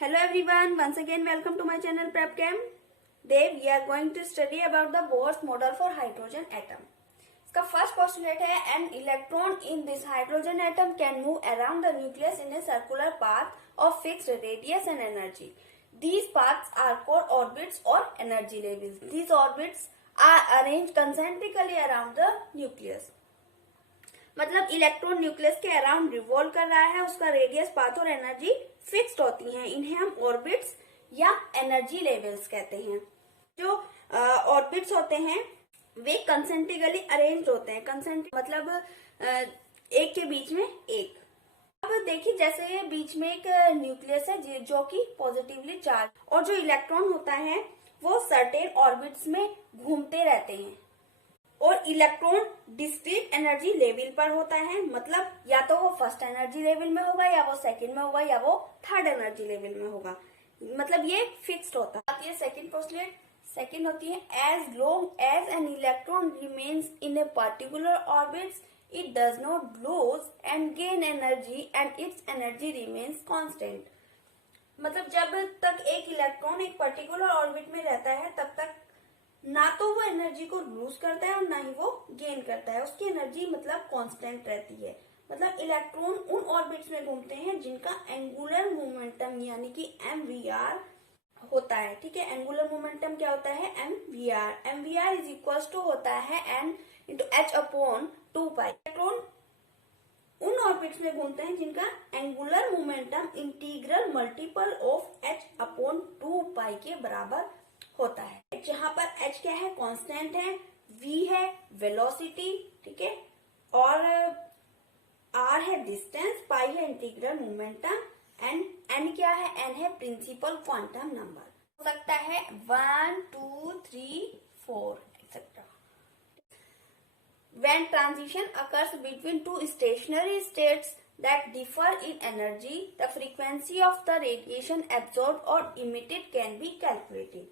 Hello everyone, once again welcome to my channel PrepChem. Today we are going to study about the Bohr's model for hydrogen atom. इसका first postulate है an electron in this hydrogen atom can move around the nucleus in a circular path of fixed radius and energy. These paths are called orbits or energy levels. These orbits are arranged concentrically around the nucleus. मतलब electron nucleus के around revolve कर रहा है, उसका radius, path और energy fixed होती हैं. इन्हें हम ऑर्बिट्स या एनर्जी लेवल्स कहते हैं. जो ऑर्बिट्स होते हैं वे कंसेंट्रिकली अरेंज होते हैं. कंसेंट्रिक मतलब एक के बीच में एक. अब देखिए, जैसे ये बीच में एक न्यूक्लियस है जो कि पॉजिटिवली चार्ज, और जो इलेक्ट्रॉन होता है वो सर्टेन ऑर्बिट्स में घूमते रहते हैं. और इलेक्ट्रॉन डिस्क्रीट एनर्जी लेवल पर होता है, मतलब या तो वो फर्स्ट एनर्जी लेवल में होगा, या वो सेकंड में होगा, या वो थर्ड एनर्जी लेवल में होगा. मतलब ये फिक्स्ड होता है. ये सेकंड पोस्टुलेट. सेकंड होती है as long as an electron remains in a particular orbits it does not lose and gain energy and its energy remains constant. मतलब जब तक एक इलेक्ट्रॉन एक पर्टिकुलर ऑर्बिट में रहता है तब तक ना तो वो एनर्जी को लूज करता है और ना ही वो गेन करता है. उसकी एनर्जी मतलब कांस्टेंट रहती है. मतलब इलेक्ट्रॉन उन ऑर्बिट्स में घूमते हैं जिनका एंगुलर मोमेंटम यानी कि mvr होता है. ठीक है, एंगुलर मोमेंटम क्या होता है? mvr. mvr is equal to होता है n into h upon 2 electron उन ऑर्बिट्स में घूमते हैं जिनका angular momentum integral multiple of h upon 2 के बराबर होता है. जहां पर h क्या है? कांस्टेंट है. v है वेलोसिटी, ठीक है, और r है डिस्टेंस, पाई है इंटीग्रल मोमेंटम, एंड n क्या है? n है प्रिंसिपल क्वांटम नंबर. हो सकता है 1 2 3 4 etcetera. When transition occurs between two stationary states that differ in energy, the frequency of the radiation absorbed or emitted can be calculated.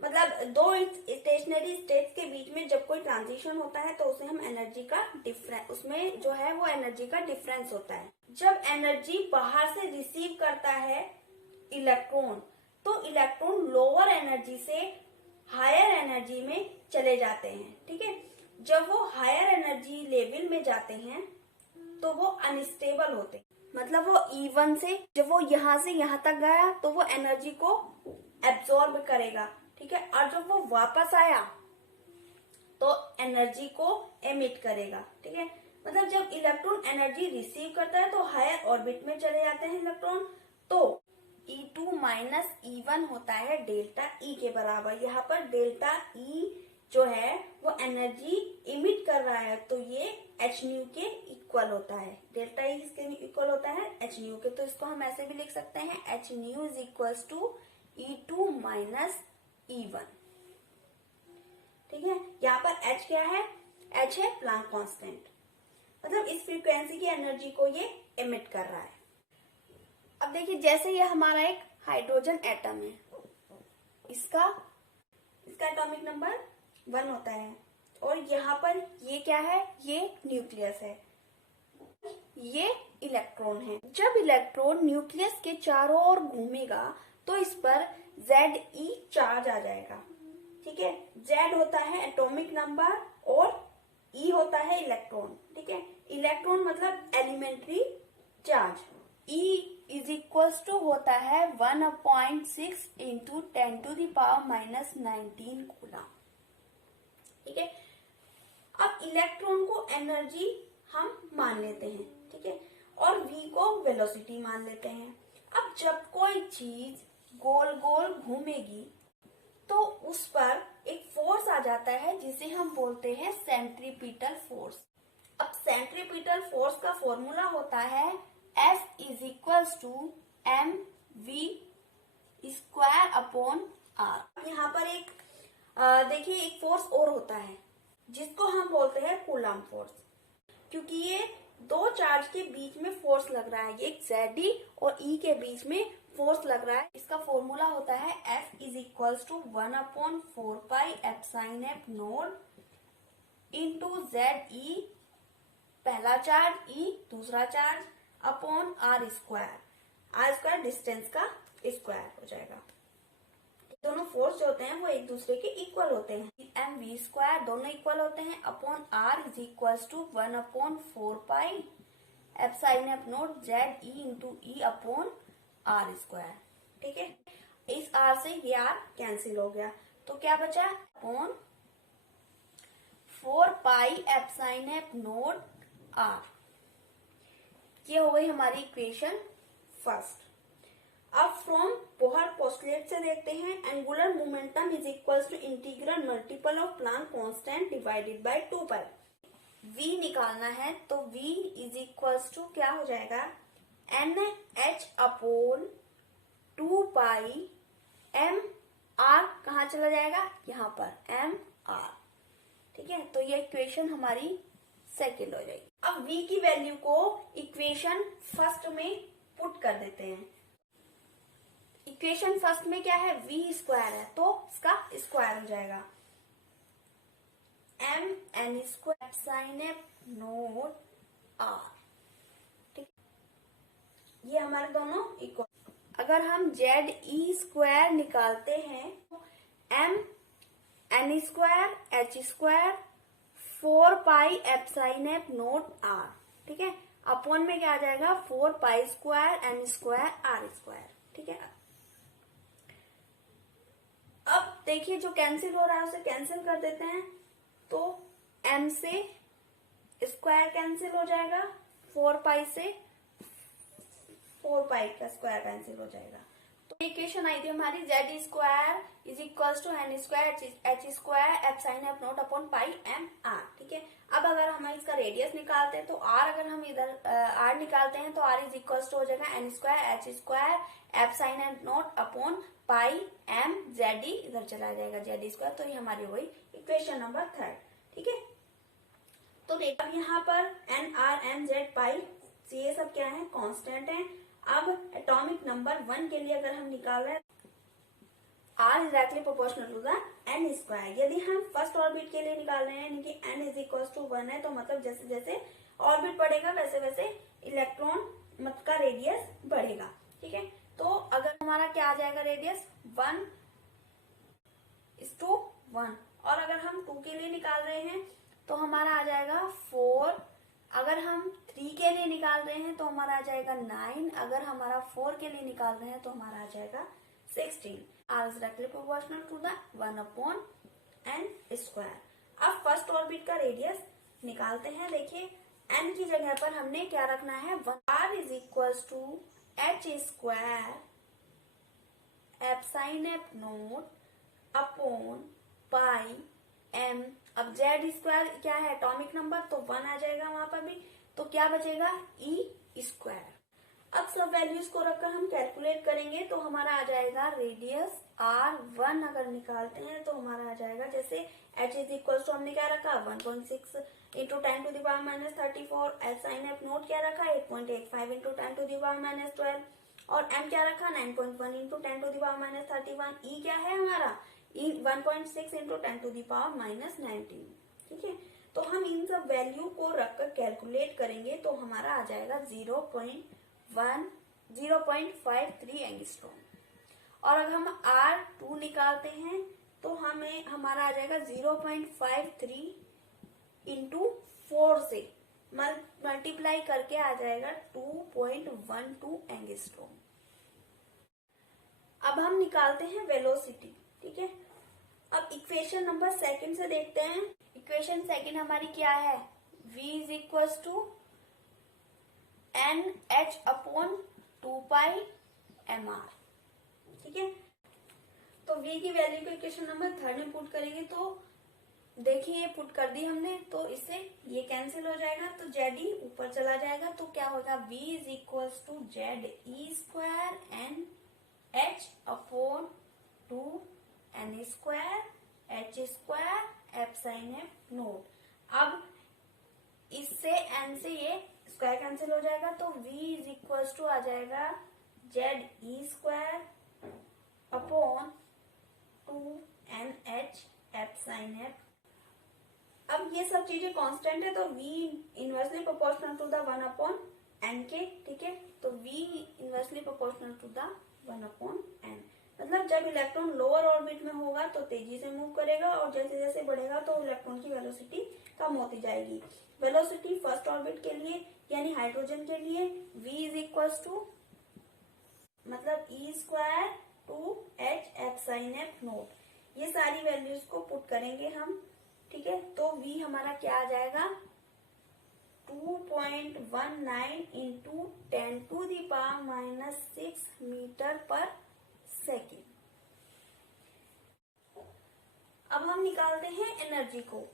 मतलब दो stationery states के बीच में जब कोई ट्रांजिशन होता है तो उसे हम एनर्जी का डिफरेंस, उसमें जो है वो एनर्जी का डिफरेंस होता है. जब एनर्जी बाहर से रिसीव करता है इलेक्ट्रॉन, तो इलेक्ट्रॉन लोअर एनर्जी से हायर एनर्जी में चले जाते हैं. ठीक है, जब वो हायर एनर्जी लेवल में जाते हैं तो वो अनस्टेबल होते हैं. मतलब वो E1 से जब वो यहाँ से यहाँ तक गया तो वो एनर्जी को एब्जॉर्ब करेगा. ठीक है, और जब वो वापस आया तो एनर्जी को एमिट करेगा. ठीक है, मतलब जब इलेक्ट्रॉन एनर्जी रिसीव करता है तो हायर ऑर्बिट में चले जाते हैं इलेक्ट्रॉन, तो E2 माइनस E1 होता है डेल्टा E के बराबर. यहाँ पर डेल्टा E जो है वो एनर्जी इमिट कर रहा है तो ये h न्यू के इक्वल होता है. डेल्टा E इसके इक्वल होता है h न्यू के, तो इसको हम ऐसे भी लिख सकते हैं h nu is equal to E2 minus E1. ठीक है, यहाँ पर h क्या है? h है प्लैंक कांस्टेंट. मतलब इस फ्रीक्वेंसी की एनर्जी को ये एमिट कर रहा है. अब देखिए, जैसे ये हमारा एक हाइड्रोजन एटम है, इसका एटॉमिक नंबर 1 होता है, और यहाँ पर ये क्या है? ये न्यूक्लियस है, ये इलेक्ट्रॉन है. जब इलेक्ट्रॉन न्यूक्लियस के चारों ओर घूमेगा तो इस पर Ze चार्ज आ जाएगा. ठीक है, Z होता है एटॉमिक नंबर और E होता है इलेक्ट्रॉन. ठीक है, इलेक्ट्रॉन मतलब elementary charge. E is equal to होता है 1/6 इंटू 10⁻⁻19 कूलम. ठीक है, अब इलेक्ट्रॉन को एनर्जी हम मान लेते हैं. ठीक है, और V को वेलोसिटी मान लेते हैं. अब जब कोई चीज गोल गोल घूमेगी तो उस पर एक फोर्स आ जाता है जिसे हम बोलते हैं सेंट्रीपिटल फोर्स. अब सेंट्रीपिटल फोर्स का फॉर्मूला होता है F is equal to mv square upon r. यहाँ पर एक देखिए एक फोर्स और होता है जिसको हम बोलते हैं कूलम फोर्स, क्योंकि ये दो चार्ज के बीच में फोर्स लग रहा है. ये Zd और E के बीच में फोर्स लग रहा है. इसका फॉर्मूला होता है F is equal to 1/4 epsilon F nought into Ze, पहला चार्ज E, दूसरा charge, upon r square. r square distance का स्क्वायर हो जाएगा। दोनों फोर्स जो होते हैं वो एक दूसरे के इक्वल होते हैं। एम वी स्क्वायर दोनों इक्वल होते हैं upon R is equal to 1/4 pi epsilon F naught Z E into E upon R square. ठीक है, इस आर से ये आर कैंसिल हो गया तो क्या बचा upon 4 pi epsilon F naught R. ये हो गई हमारी इक्वेशन फर्स्ट। अब फ्रॉम बोहर पोस्टुलेट से देखते हैं angular momentum is equal to integral multiple of Planck constant divided by 2 pi. v निकालना है तो v इज इक्वल टू क्या हो जाएगा N H upon 2 pi M are कहाँ चला जाएगा यहाँ पर एम आर। ठीक है, तो ये इक्वेशन हमारी सेकेंड हो जाएगी। अब v की वैल्यू को इक्वेशन फर्स्ट में पुट कर देते हैं। इक्वेशन फर्स्ट में क्या है v स्क्वायर है तो इसका स्क्वायर हो जाएगा M N square sine F naught R. ठीक, ये हमारे दोनों इक्वल। अगर हम जेड ई स्क्वायर निकालते हैं तो M N square H square 4 pi epsilon F naught R. ठीक है, अपॉन में क्या आ जाएगा 4 pi square N square R square. ठीक है, अब देखिए जो कैंसिल हो रहा है उसे कैंसिल कर देते हैं तो m से स्क्वायर कैंसिल हो जाएगा, 4 पाई से 4 पाई का स्क्वायर कैंसिल हो जाएगा। तो इक्वेशन आई थी हमारी Z square is equal to N square H square F sine F naught upon pi M R. ठीक है, अब अगर हम इसका रेडियस निकालते हैं तो आर, अगर हम इधर आर निकालते हैं तो आर इज इक्वल टू हो जाएगा N square H square F sine F naught upon pi M Z D, इधर चला जाएगा जेड स्क्वायर। तो ये हमारी हुई इक्वेशन नंबर थर्ड। ठीक है, तो अब यहाँ पर एन आर एम जेड पाई ये सब क्या है कांस्टेंट है। अब एटॉमिक नंबर 1 के लिए अगर हम निकाल रहे हैं R is directly proportional to the N square. यदि हम फर्स्ट ऑर्बिट के लिए निकाल रहे हैं यानी कि एन इज इक्वल टू 1 है तो मतलब जैसे जैसे ऑर्बिट बढ़ेगा वैसे वैसे इलेक्ट्रॉन मत का रेडियस बढ़ेगा। ठीक है, तो अगर हमारा क्या आ जाएगा रेडियस 1:1 और अगर हम 2 के लिए निकाल रहे हैं तो हमारा आ जाएगा 4। अगर हम 3 के लिए निकाल रहे हैं तो हमारा आ जाएगा 9। अगर हमारा 4 के लिए निकाल रहे हैं तो हमारा आ जाएगा 16। R is directly proportional to the 1/n square. अब फर्स्ट ऑर्बिट का रेडियस निकालते हैं। देखिए n की जगह पर हमने क्या रखना है r is equal to H square epsilon F naught upon pi M. अब जेड स्क्वायर क्या है एटॉमिक नंबर तो 1 आ जाएगा वहां पर भी, तो क्या बचेगा ई स्क्वायर। अब सब वैल्यूज को रखकर हम कैलकुलेट करेंगे तो हमारा आ जाएगा रेडियस r1 अगर निकालते हैं तो हमारा आ जाएगा जैसे h इज इक्वल टू हमने क्या रखा 1.6 into 10 to the power minus 34, H sine F naught क्या रखा 8.85 into 10 to the power minus 12 और m क्या रखा 9.1 into 10 to the power minus 31। E क्या है हमारा 1.6 into 10 to the power minus 19। ठीक है, तो हम इन सब वैल्यू को रखकर कैलकुलेट करेंगे तो हमारा आ जाएगा 0.53 एंगस्ट्रॉम। और अगर हम R2 निकालते हैं तो हमारा आ जाएगा 0.53 इंटू 4 से मल्टीप्लाई करके आ जाएगा 2.12 एंगस्ट्रॉम। अब हम निकालते हैं वेलोसिटी। ठीक है, अब इक्वेशन नंबर सेकंड से देखते हैं। इक्वेशन सेकंड हमारी क्या है v is equal to N H upon 2 pi M R. ठीक है, तो v की वैल्यू को इक्वेशन नंबर थर्ड में पुट करेंगे तो देखिए ये पुट कर दी हमने तो इससे ये कैंसिल हो जाएगा तो जेड ई ऊपर चला जाएगा तो क्या होगा v is equal to Z E square N H upon 2 N square H square F sine F naught. अब इससे एन से ये स्क्वायर कैंसिल हो जाएगा तो v इज इक्वल टू आ जाएगा Z E square upon 2 n h f sine f. अब ये सब चीजें कांस्टेंट है तो v inversely proportional to the 1/n के। ठीक है, तो v inversely proportional to the 1/n। मतलब जब इलेक्ट्रॉन लोअर ऑर्बिट में होगा तो तेजी से मूव करेगा और जैसे जैसे बढ़ेगा तो इलेक्ट्रॉन की वेलोसिटी कम होती जाएगी। वेलोसिटी फर्स्ट ऑर्बिट के लिए यानी हाइड्रोजन के लिए v इज इक्वल्स टू मतलब E² to H epsilon F naught. ये सारी वैल्यूज को पुट करेंगे हम, ठीक है। तो v हमारा क्या आ जाएगा 2.19 इंटू 10⁻⁻6 मीटर पर सेकेंड। अब हम निकालते हैं एनर्जी को।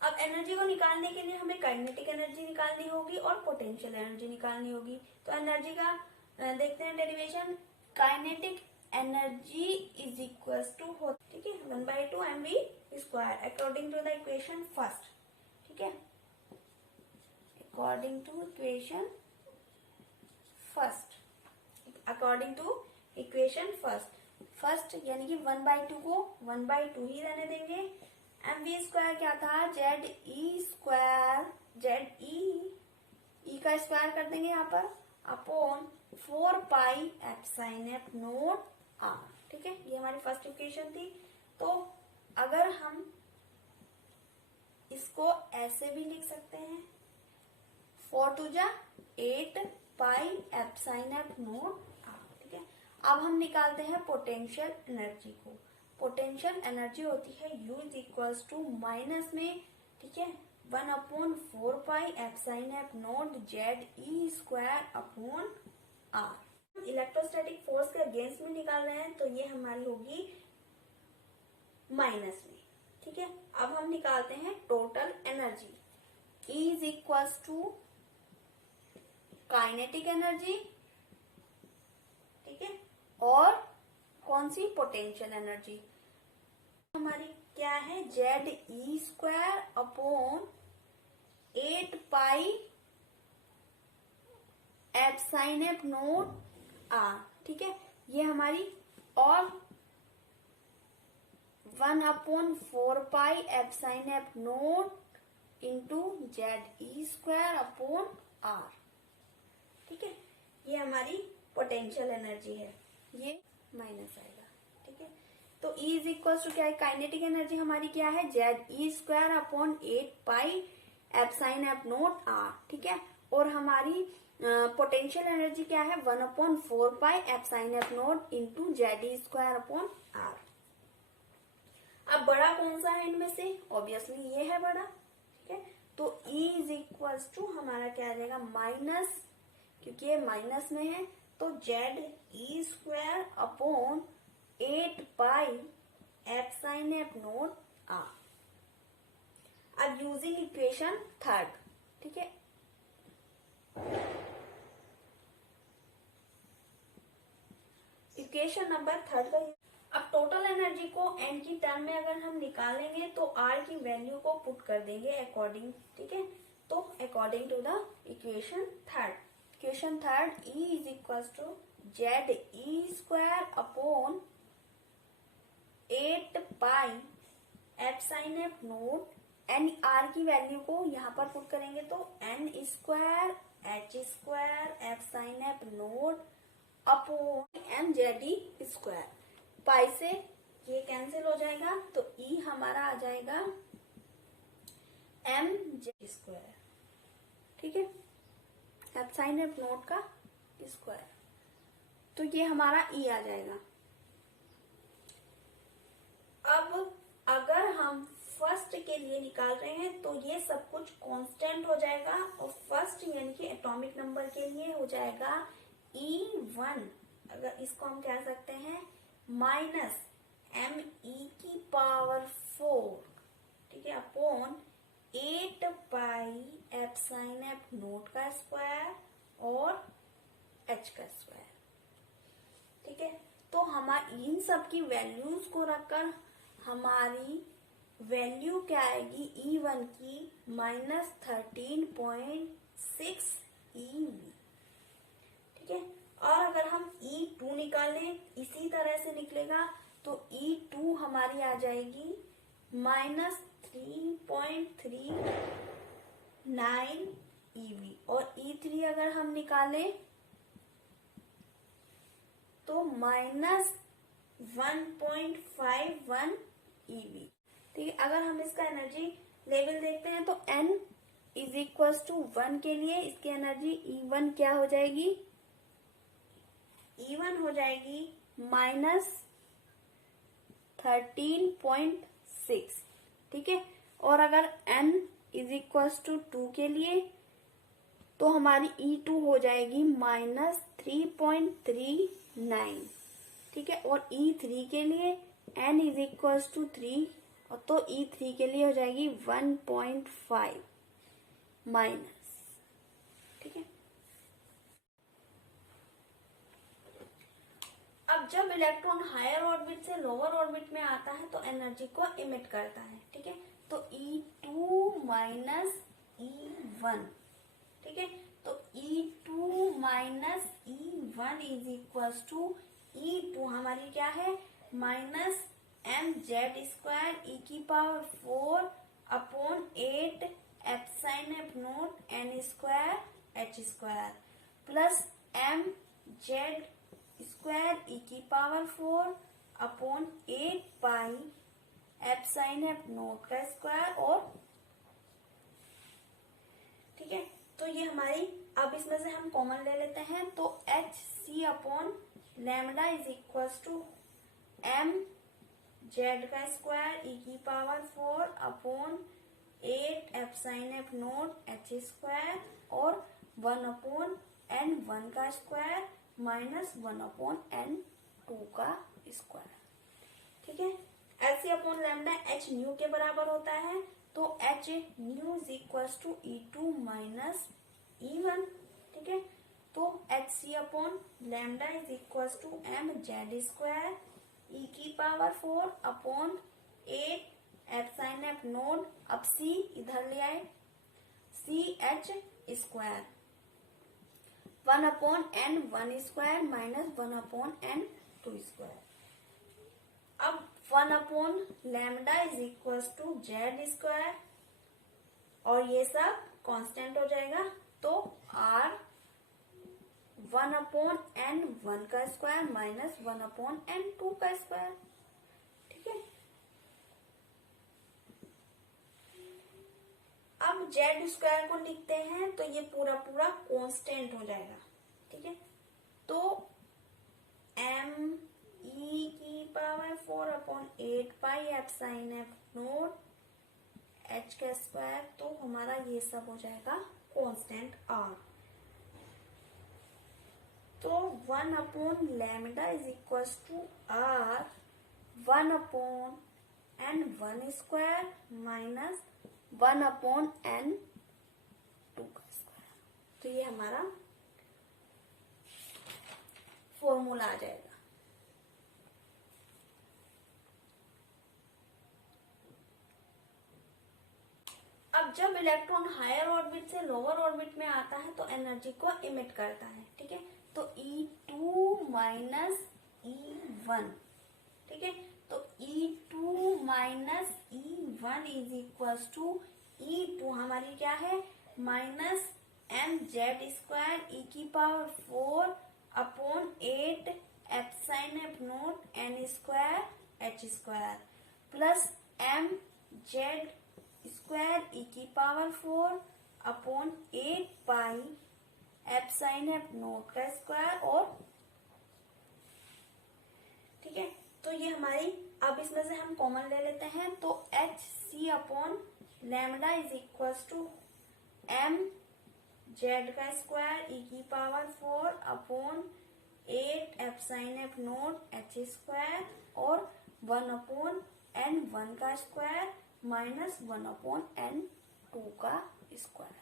अब एनर्जी को निकालने के लिए हमें काइनेटिक एनर्जी निकालनी होगी और पोटेंशियल एनर्जी निकालनी होगी। तो एनर्जी का देखते हैं derivation. Kinetic energy is equal to, ठीक है, 1/2 mv² according to the equation first, ठीक है, अकॉर्डिंग टू इक्वेशन फर्स्ट यानी कि 1/2 को 1/2 ही रहने देंगे। mv² क्या था e का स्क्वायर कर देंगे यहाँ पर अपॉन 4 एप्साइन एफ नोट r, ठीक है। ये हमारी फर्स्ट इक्वेशन थी। तो अगर हम इसको ऐसे भी लिख सकते हैं 4 8 एप्साइन एफ नोट r, ठीक है। अब हम निकालते हैं पोटेंशियल एनर्जी को। पोटेंशियल एनर्जी होती है U is equals to minus में, ठीक है, 1/4 epsilon F naught ZE² upon r। Electrostatic force के अगेंस्ट में निकाल रहे हैं तो ये हमारी होगी माइनस में, ठीक है। अब हम निकालते हैं total energy. E is equals to kinetic energy, ठीक है, और कौन सी पोटेंशियल एनर्जी हमारी क्या है ZE² upon 8 epsilon F note r, ठीक है। ये हमारी और 1/4 epsilon F note into ZE² upon r, ठीक है। ये हमारी पोटेंशियल एनर्जी है, ये माइनस आएगा, ठीक है। तो E इज इक्वल टू क्या है काइनेटिक एनर्जी हमारी क्या है ZE² upon 8 epsilon F note r, ठीक है। और हमारी पोटेंशियल एनर्जी क्या है 1/4 epsilon F note into ZE² upon r। अब बड़ा कौन सा है इनमें से? ऑब्वियसली ये है बड़ा, ठीक है। तो E इज इक्वल टू हमारा क्या आ जाएगा माइनस, क्योंकि ये माइनस में है तो ZE² upon 8 epsilon F note r। अब यूजिंग इक्वेशन थर्ड, ठीक है, इक्वेशन नंबर थर्ड का। अब टोटल एनर्जी को n की टर्म में अगर हम निकालेंगे तो r की वैल्यू को पुट कर देंगे अकॉर्डिंग, ठीक है। तो according to the equation third E is equal to ZE² upon 8 epsilon F naught n r की वैल्यू को यहाँ पर पुट करेंगे तो n² h² epsilon F naught upon mZE²। Pi से ये कैंसिल हो जाएगा तो E हमारा आ जाएगा mZ², ठीक है, एप्साइन एफ नोट का स्क्वायर। तो ये हमारा E आ जाएगा। अब अगर हम फर्स्ट के लिए निकाल रहे हैं तो ये सब कुछ कांस्टेंट हो जाएगा और फर्स्ट यानी कि एटॉमिक नंबर के लिए हो जाएगा E1। अगर इसको हम कह सकते हैं माइनस me⁴, ठीक है, अपॉन 8 एप्साइन एफ नोट का स्क्वायर और h का स्क्वायर, ठीक है। तो हमारी इन सब की वैल्यूज को रखकर हमारी वैल्यू क्या आएगी E1 की -13.6 eV, ठीक है। और अगर हम E2 निकालें इसी तरह से निकलेगा तो E2 हमारी आ जाएगी -3.39 eV। और E3 अगर हम निकालें तो -1.51 eV। ठीक है, अगर हम इसका एनर्जी लेवल देखते हैं तो n इज इक्वल टू 1 के लिए इसकी एनर्जी E1 क्या हो जाएगी, E1 हो जाएगी -13.6। ठीक है, और अगर n इज इक्वल टू 2 के लिए तो हमारी E2 हो जाएगी -3.39। ठीक है, और E3 के लिए n इज इक्वल टू 3 और तो E3 के लिए हो जाएगी 1.5 माइनस। ठीक है, अब जब इलेक्ट्रॉन हायर ऑर्बिट से लोअर ऑर्बिट में आता है तो एनर्जी को इमिट करता है। ठीक है, तो E2 माइनस E1। ठीक है, तो E2 minus E1 is equal to E2 हमारी क्या है, -mz² e की power 4 upon 8 epsilon F note n² h² plus mz² e की पावर 4 अपॉन 8 पाई एप्साइन एफ नोट का स्क्वायर। और ठीक है, तो ये हमारी, अब इसमें से हम कॉमन ले लेते हैं तो hc upon lambda is equal to mz² e की power 4 upon 8 epsilon F naught h² और 1 अपॉन n1 का स्क्वायर माइनस 1 अपॉन n2 का स्क्वायर। ठीक है, H upon lambda h nu के बराबर होता है तो h nu is equal to E2 minus E1। ठीक है, तो hc upon lambda is equal to mz² e की power 4 upon 8 epsilon F naught, अब c इधर ले आए, ch square 1 upon n1 square minus 1 upon n2 square. अब 1 upon lambda is equal to z² और ये सब कांस्टेंट हो जाएगा तो r 1 अपॉन n1 का स्क्वायर माइनस 1 अपॉन n2 का स्क्वायर। ठीक है, अब z² को लिखते हैं तो ये पूरा पूरा कांस्टेंट हो जाएगा। ठीक है, तो m e की पावर 4 अपॉन 8 पाई एप्साइन एफ नोट h का स्क्वायर, तो हमारा ये सब हो जाएगा कांस्टेंट r। तो 1 upon lambda is equal to r 1 upon n1 square minus 1 upon n2 का स्क्वायर। तो ये हमारा फॉर्मूला आ जाएगा। अब जब इलेक्ट्रॉन हायर ऑर्बिट से लोअर ऑर्बिट में आता है तो एनर्जी को इमिट करता है। ठीक है, तो E2 माइनस E1। ठीक है, तो E2 minus E1 is equal to E2 हमारी क्या है, माइनस mz² e की power 4 upon 8 epsilon F note n² h² plus mz² e की पावर 4 अपॉन 8 पाई एप्साइन एफ नोट का स्क्वायर। और ठीक है, तो ये हमारी, अब इसमें से हम कॉमन ले लेते हैं तो hc upon lambda is equal to mz² e की power 4 upon 8 epsilon F naught h² और 1 अपॉन n1 का स्क्वायर माइनस 1 अपॉन n2 का स्क्वायर।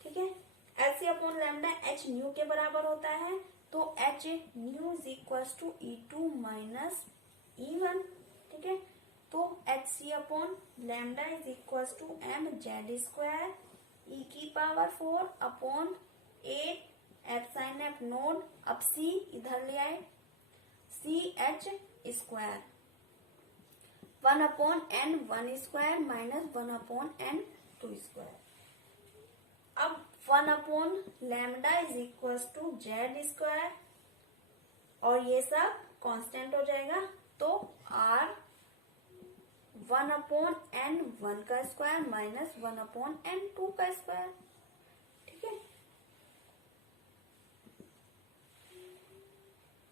ठीक है, H upon lambda h nu के बराबर होता है तो h nu is equal to E2 minus E1। ठीक है, तो hc upon lambda is equal to mz² e की power 4 upon 8 epsilon F naught, अब c इधर ले आए, ch square 1 upon n1 square minus 1 upon n2 square. अब 1 upon lambda is equal to z² और ये सब कांस्टेंट हो जाएगा। तो R 1/n1 का स्क्वायर माइनस 1/n2 का स्क्वायर। ठीक है,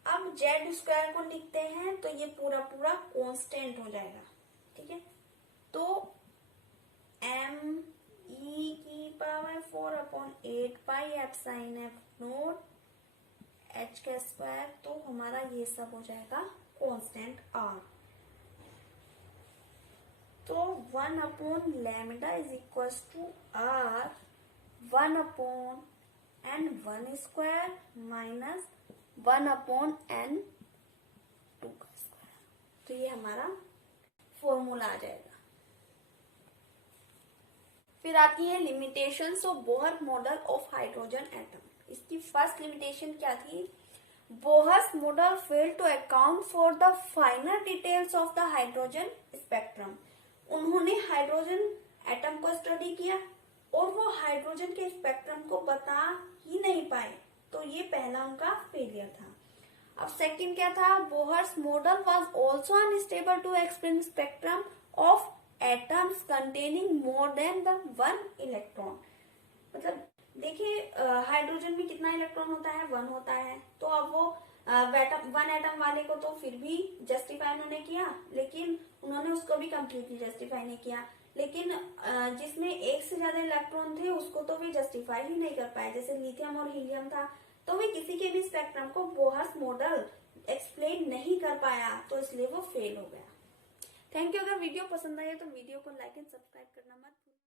अब जेड स्क्वायर को लिखते हैं तो ये पूरा पूरा कांस्टेंट हो जाएगा। ठीक है, तो me⁴/8 pi f sine F naught h का स्क्वायर, तो हमारा ये सब हो जाएगा कांस्टेंट r। तो 1/λ is equal to r 1/n1 square minus 1/n2 का स्क्वायर। तो ये हमारा फॉर्मूला आ जाएगा। फिर आती है limitations of Bohr model of hydrogen atom. इसकी फर्स्ट लिमिटेशन क्या थी? Bohr's model fail to account for the final details of the hydrogen spectrum. उन्होंने हाइड्रोजन एटम को स्टडी किया और वो हाइड्रोजन के स्पेक्ट्रम को बता ही नहीं पाए, तो ये पहला उनका फेलियर था। अब सेकंड क्या था? Bohr's model was also unstable to explain spectrum of atoms containing more than the 1 electron. मतलब देखिए हाइड्रोजन में कितना इलेक्ट्रॉन होता है? 1 होता है। तो अब वो 1 एटम वाले को तो फिर भी जस्टिफाई उन्होंने किया, लेकिन उन्होंने उसको भी कम्प्लीटली जस्टिफाई नहीं किया। लेकिन जिसमें एक से ज्यादा इलेक्ट्रॉन थे उसको तो वे जस्टिफाई ही नहीं कर पाए, जैसे लिथियम और हीलियम था। तो वे किसी के भी स्पेक्ट्रम को बोहर्स मॉडल एक्सप्लेन नहीं कर पाया, तो इसलिए वो फेल हो गया। Thank you. अगर वीडियो पसंद आए तो वीडियो को लाइक एंड सब्सक्राइब करना मत